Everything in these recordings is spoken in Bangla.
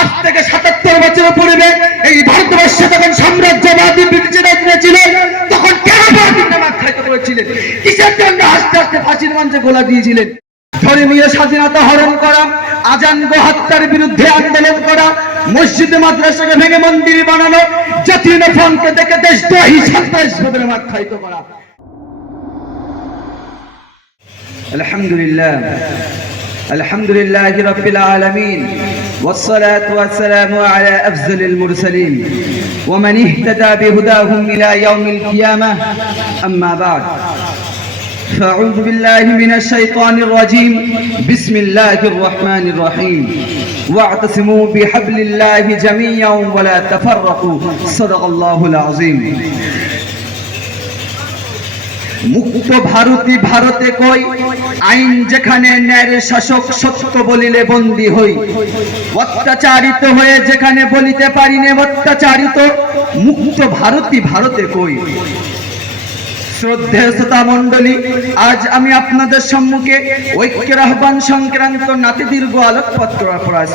আট থেকে সাতাত্তর বছর পূর্বে এই ভারতবর্ষে তখন সাম্রাজ্যবাদী ব্রিটিশ ছিল, তখন কেন করেছিলেন? কিসের জন্য আস্তে আস্তে ফাঁসির মঞ্চে গোলা দিয়েছিলেন? ধর্মীয় স্বাধীনতা হরণ করা, আজান গোহত্যার বিরুদ্ধে আন্দোলন করা, মসজিদ মাদ্রাসাকে ভেঙে মন্দির বানানো জাতীয় ফ্রন্টকে দেখে দেশদ্রোহী সন্ত্রাস বদলে আখ্যায়িত করা। আলহামদুলিল্লাহ। الحمد لله رب العالمين والصلاة والسلام على أفضل المرسلين ومن اهتدى بهداهم إلى يوم القيامة أما بعد. فأعوذ بالله من الشيطان الرجيم بسم الله الرحمن الرحيم. واعتصموا بحبل الله جميعا ولا تفرقوا صدق الله العظيم. মুক্ত ভারতী ভারতে কই? আইন যেখানে ন্যায়ের শাসক সত্য বলিলে বন্দী হই। অত্যাচারিত হয়ে যেখানে বলিতে পারিনে অত্যাচারিত, মুক্ত ভারতী ভারতে কই? শ্রদ্ধেয় শ্রোতা মণ্ডলী, আজ আমি আপনাদের সম্মুখে ঐক্যের আহ্বান সংক্রান্ত নাতি দীর্ঘ আলোকপত্র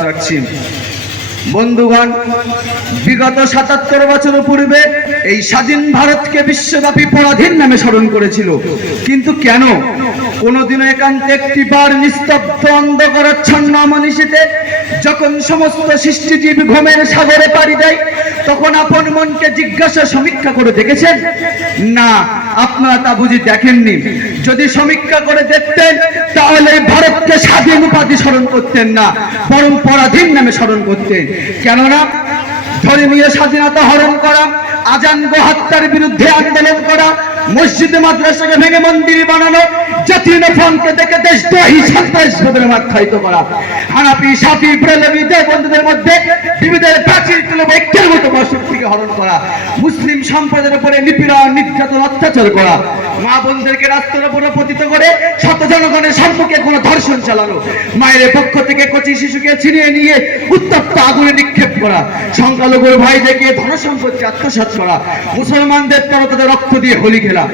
রাখছি। বন্ধুগণ, বিগত সাতাত্তর বছর পূর্বে এই স্বাধীন ভারতকে বিশ্বব্যাপী পরাধীন নামে স্মরণ করেছিল। কিন্তু কেন? কোনোদিনও একান্ত একটি বার নিস্তব্ধ অন্ধকারাচ্ছন্ন মনীষীতে যখন সমস্ত সৃষ্টিজীব ঘুমের সাগরে পাড়ি দেয়, তখন আপন মনকে জিজ্ঞাসা সমীক্ষা করে দেখেছেন, না আপনারা তা বুঝি দেখেননি। যদি সমীক্ষা করে দেখতেন, তাহলে ভারতকে স্বাধীন উপাধি স্মরণ করতেন না, বরং পরাধীন নামে স্মরণ করতেন। কেননা, ধর্মীয় স্বাধীনতা হরণ করা, আজান গো হত্যার বিরুদ্ধে আন্দোলন করা, মসজিদে মাদ্রাসাকে ভেঙে মন্দির বানানো দেখে মুসলিম সম্প্রদায়ের উপরে নিপীড়ন, নির্যাতন, অত্যাচার করা। মা বোনদেরকে রাস্তার উপরে পতিত করে শত জনগণের সম্মুখে কোনো ধর্ষণ চালানো। মায়ের পক্ষ থেকে কচি শিশুকে ছিনিয়ে নিয়ে উত্তপ্ত আগুনে নিক্ষেপ করা। সংখ্যালঘুর ভাই দেখিয়ে ধন সম্পত্তি আত্মসাৎ করা। মুসলমানদের তরফ তাদের রক্ত দিয়ে হোলি খেলা।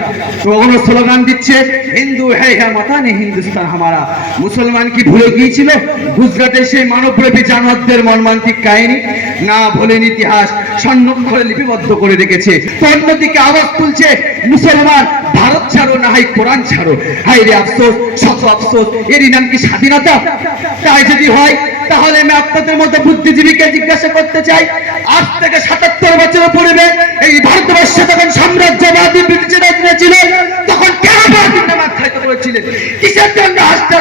কখনো স্লোগান দিচ্ছে, হিন্দু হ্যাঁ মাথা নেই হিন্দুস্তান হামারা মুসলমান কি ভুলে গিয়েছিল গুজরাটের সেই মানবপ্রেমী জানোয়ারদের মর্মান্তিক কাহিনী, না ভোলেন ইতিহাস, স্বর্ণক্ষরে লিপিবদ্ধ করে রেখেছে। অন্যদিকে আওয়াজ তুলছে, মুসলমান, ভারত ছাড়ো না হাই কোরআন ছাড়ো। হাই রে আফসোস, শত আফসোস, এরই নাম কি স্বাধীনতা? তাই যদি হয়, তাহলে আমি আপনাদের মতো বুদ্ধিজীবীকে জিজ্ঞাসা করতে চাই, আজ থেকে সাতাত্তর বছর পূর্বে এই ভারতবর্ষে যখন সাম্রাজ্যবাদী ব্রিটিশরা ছিল তখন কেন বাতিল নাম আখ্যায়িত করেছিলেন কিসের জন্য আস্তে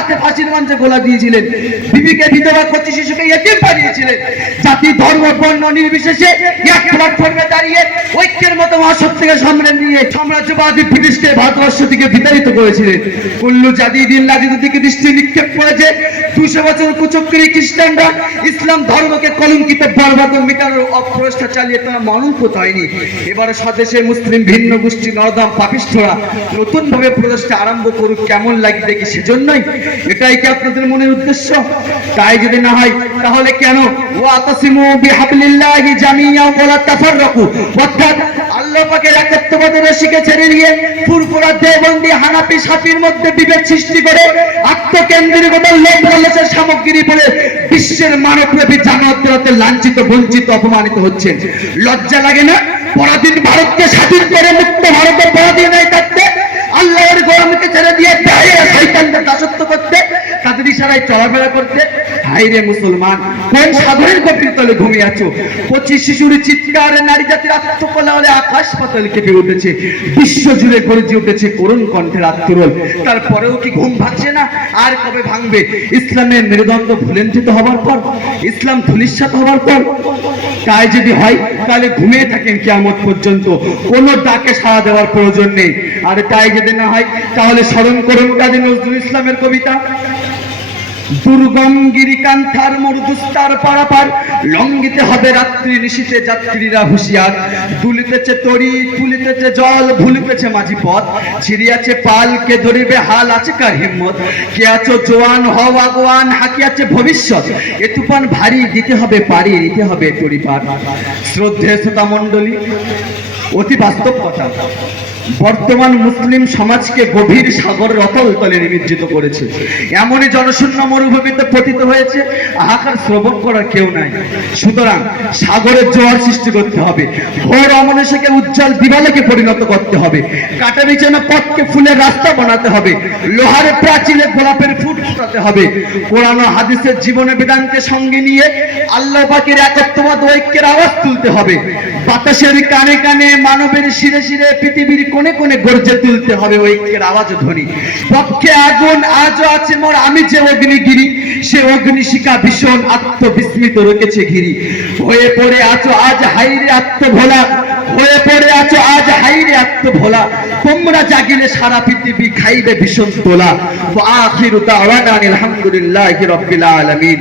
মঞ্চে গোলা দিয়েছিলেন। বিবিকে বিধবা কচি শিশুকে এটিম বানিয়েছিলেন। জাতি, ধর্ম, বর্ণ নির্বিশেষে এক প্ল্যাটফর্মে দাঁড়িয়ে ঐক্যের মতো মহাশক্তিকে সামনে নিয়ে সাম্রাজ্যবাদী ব্রিটিশকে ভারতবর্ষ থেকে বিতাড়িত করেছিলেন কুল্লু জাতি, দিন লাজিদ থেকে দৃষ্টি নিক্ষেপ করেছে। দুশো বছর কুচক্রী খ্রিস্টানরা ইসলাম ধর্মকে কলঙ্কিত, বরবাদ মিটানোর অপ্রচেষ্টা চালিয়ে তারা মানুষ হয়নি। এবারে স্বদেশে মুসলিম ভিন্ন গোষ্ঠী নরদাম পাপিষ্ঠরা নতুন ভাবে প্রচেষ্টা আরম্ভ করুক, কেমন লাগে দেখি সেজন্যই। এটাই কি আপনাদের মনের উদ্দেশ্য? তাই যদি না হয়, তাহলে কেন? ও আতাসিমু বিহাবলিল্লাহি জামিয়া ওয়ালা তাফাররাকু। বিশ্বের জানোয়ারদের লাঞ্ছিত, বঞ্চিত, অপমানিত হচ্ছেন লজ্জা লাগে না? পরাধীন ভারতকে স্বাধীন করে মুক্ত ভারতে, পরাধীন হয়ে থাকতে আল্লাহর গোলামকে ছেড়ে দেয় শৈতানদের দাসত্ব করতে তাদের ইশারায় চলাফেরা করতে। হাইরে মুসলমান, কোন সাগরের গভীর তলে ঘুমিয়ে আছো? পঁচিশ শিশুর চিৎকার, নারী জাতির আত্মকলা হলে আকাশ পাতাল কেঁপে উঠেছে। বিশ্ব জুড়ে গর্জে উঠেছে করুণ কণ্ঠের আত্মরোল। তারপরেও কি ঘুম ভাঙছে না? আর কবে ভাঙবে? ইসলামের মেরুদণ্ড ভুলেঞ্চিত হবার পর, ইসলাম ধুলিস্বাত হবার পর। তাই যদি হয়, তাহলে ঘুমিয়ে থাকেন কিয়ামত পর্যন্ত। কোনো ডাকে সাড়া দেওয়ার প্রয়োজন নেই। আর তাই যদি না হয়, তাহলে স্মরণ করুন কাজী নজরুল ইসলামের কবিতা দুর্গম গিরিকান্থার মরুদুস্তার পারাপার লঙ্ঘিতে হবে রাত্রি নিশীতে যাত্রীরা হুঁশিয়ার। দুলিতেছে তরি, তুলিতেছে জল, ভুলিতেছে মাঝি পথ। ছিড়িয়াছে পাল, কে ধরিবে হাল, আছে কার হিম্মত? কে আছো জোয়ান, হও আগোয়ান, হাকিয়াছে ভবিষ্যৎ? এ ভারী, দিতে হবে পারি দিতে হবে তরি পার শ্রদ্ধেয় শ্রোতা মণ্ডলী অতি বাস্তব কথা। বর্তমান মুসলিম সমাজকে গভীর সাগরের অতল তলে নিমজ্জিত করেছে। এমনই জনশূন্য মরুভূমিতে পতিত হয়েছে। আহাকার শ্রবণ করার কেউ নাই। সুতরাং সাগরের জোয়ার সৃষ্টি করতে হবে। ঘোর অমনুষকে উজ্জ্বল দিবালোকে পরিণত করতে হবে। কাটা বিছানা পথকে ফুলের রাস্তা বানাতে হবে। লোহারে প্রাচীরে গোলাপের ফুট ফোটাতে হবে। কোরআন হাদিসের জীবনে বিধানকে সঙ্গে নিয়ে আল্লাহ পাকের একত্ববাদ ঐক্যের আওয়াজ তুলতে হবে। বাতাসের কানে কানে, মানবের শিরে শিরে পৃথিবীর কোণে কোণে গর্জে তুলতে হবে ঐক্যের আওয়াজ ধ্বনি। পক্ষে আগুন আজও আছে মোর, আমি যে অগ্নিগিরি, সে অগ্নিশিখা ভীষণ আত্মবিস্মিত রেখেছে ঘিরি। হয়ে পড়ে আছো আজ হাইরে আত্মভোলা, হয়ে পড়ে আছো আজ হাইরে আত্মভোলা। তোমরা জাগিলে সারা পৃথিবী খাইবে ভীষণ তোলা। আখিরু দাওয়ানা আলহামদুলিল্লাহি রাব্বিল আলামিন।